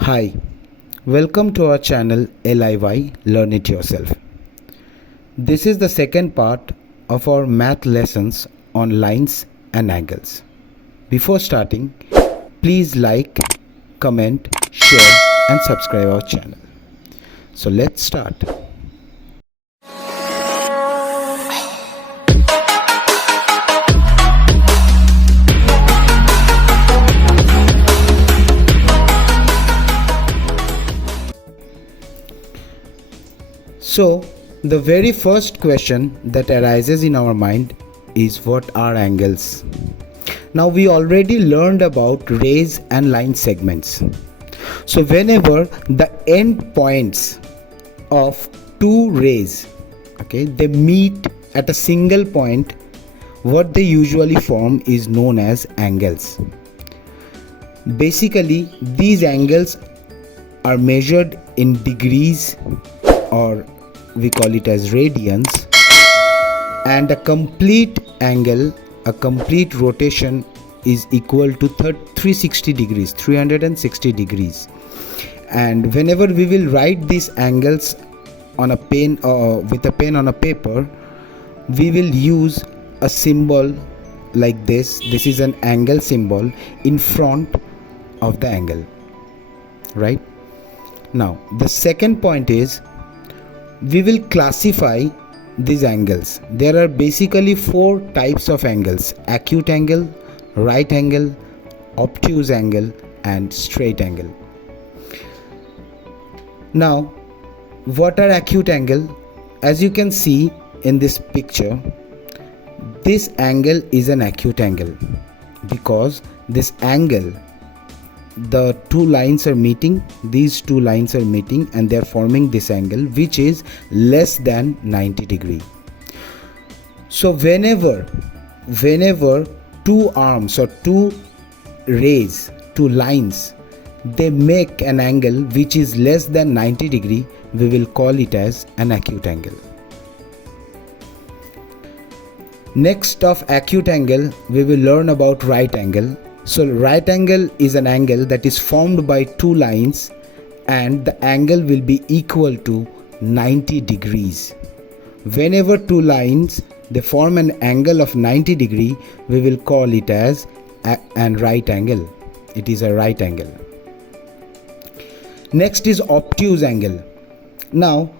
Hi, welcome to our channel LIY Learn It Yourself. This is the second part of our math lessons on lines and angles. Before starting, please like, comment, share and subscribe our channel. So let's start. So, the very first question that arises in our mind is, what are angles? Now, we already learned about rays and line segments. So, whenever the end points of two rays, they meet at a single point, what they usually form is known as angles. Basically, these angles are measured in degrees, or we call it as radians, and a complete angle, a complete rotation is equal to 360 degrees. And whenever we will write these angles on a pen or with a pen on a paper, we will use a symbol like this. This is an angle symbol in front of the angle, right? Now the second point is, we will classify these angles. There are basically four types of angles: acute angle, right angle, obtuse angle and straight angle. Now, what are acute angle? As you can see in this picture, this angle is an acute angle because this angle, the two lines are meeting, these two lines are meeting and they are forming this angle which is less than 90 degree. So whenever two arms or two rays, two lines, they make an angle which is less than 90 degree, we will call it as an acute angle. Next of acute angle, we will learn about right angle. So right angle is an angle that is formed by two lines and the angle will be equal to 90 degrees. Whenever two lines they form an angle of 90 degree, we will call it as an right angle. It is a right angle. Next is obtuse angle. Now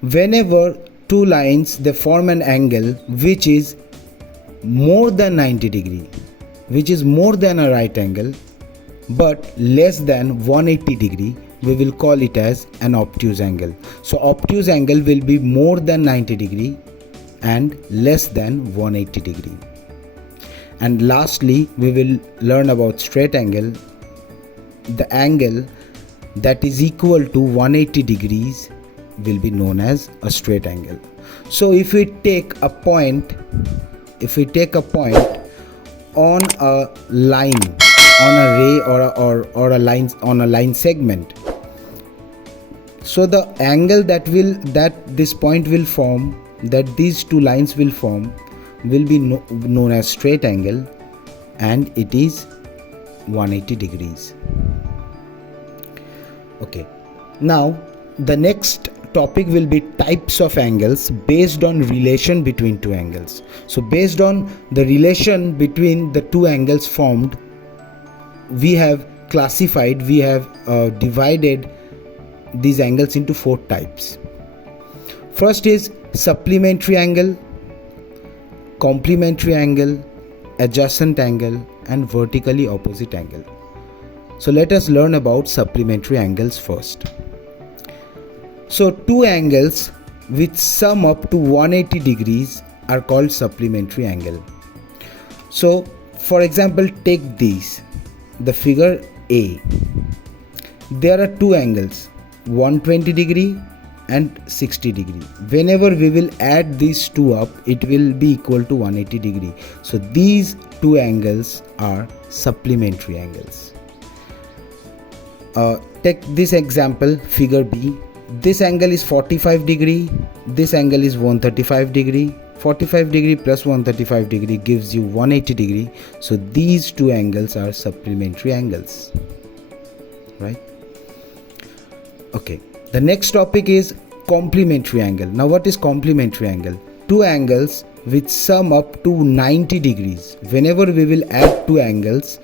whenever two lines they form an angle which is more than 90 degree, which is more than a right angle but less than 180 degree, we will call it as an obtuse angle. So obtuse angle will be more than 90 degree and less than 180 degree. And lastly, we will learn about straight angle. The angle that is equal to 180 degrees will be known as a straight angle. So if we take a point on a line, on a ray or a line, on a line segment, so the angle that this point will form, that these two lines will form, will be known as straight angle and it is 180 degrees. Okay, now the next topic will be types of angles based on relation between two angles. So based on the relation between the two angles formed, we have classified, we have divided these angles into four types. First is supplementary angle, complementary angle, adjacent angle and vertically opposite angle. So let us learn about supplementary angles first. So two angles which sum up to 180 degrees are called supplementary angle. So for example, take these, the figure A. There are two angles, 120 degree and 60 degree. Whenever we will add these two up, it will be equal to 180 degree. So these two angles are supplementary angles. Take this example, figure B. This angle is 45 degree, this angle is 135 degree. 45 degree plus 135 degree gives you 180 degree. So these two angles are supplementary angles, right? Okay, the next topic is complementary angle. Now what is complementary angle? Two angles which sum up to 90 degrees. Whenever we will add two angles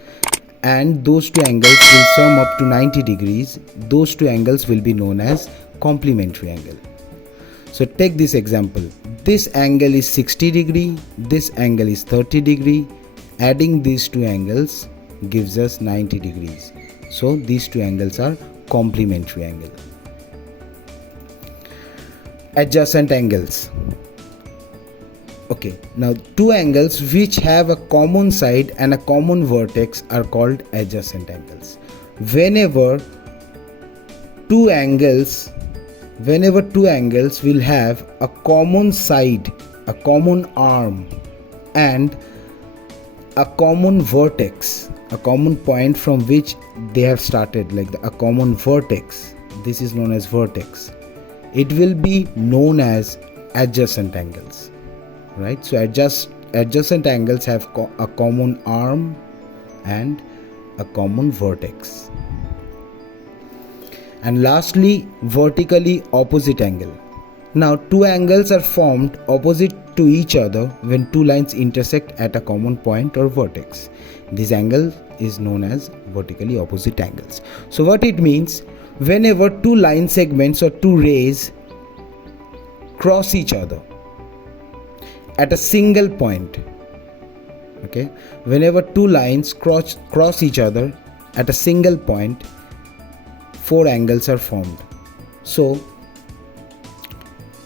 and those two angles will sum up to 90 degrees, those two angles will be known as complementary angle. So take this example. This angle is 60 degree, this angle is 30 degree. Adding these two angles gives us 90 degrees. So these two angles are complementary angle. Adjacent angles. Okay, now two angles which have a common side and a common vertex are called adjacent angles. Whenever two angles will have a common side, a common arm and a common vertex, a common point from which they have started, like a common vertex, this is known as vertex, it will be known as adjacent angles, right? So adjacent angles have a common arm and a common vertex. And lastly, vertically opposite angle. Now two angles are formed opposite to each other when two lines intersect at a common point or vertex. This angle is known as vertically opposite angles. So what it means, whenever two line segments or two rays cross each other at a single point, okay, whenever two lines cross each other at a single point, four angles are formed. So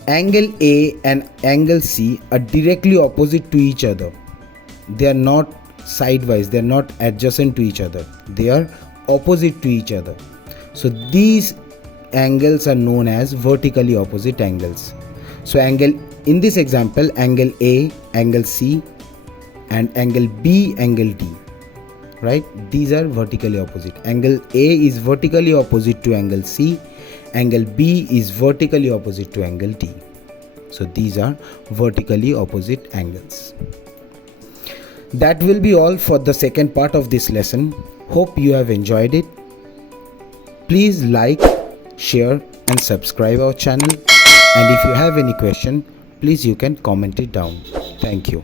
angle A and angle C are directly opposite to each other. They are not sidewise, they are not adjacent to each other, they are opposite to each other. So these angles are known as vertically opposite angles. So angle, in this example, angle A, angle C and angle B, angle D, right? These are vertically opposite. Angle A is vertically opposite to angle C, angle B is vertically opposite to angle D. So these are vertically opposite angles. That will be all for the second part of this lesson. Hope you have enjoyed it. Please like, share and subscribe our channel. And if you have any question, please you can comment it down. Thank you.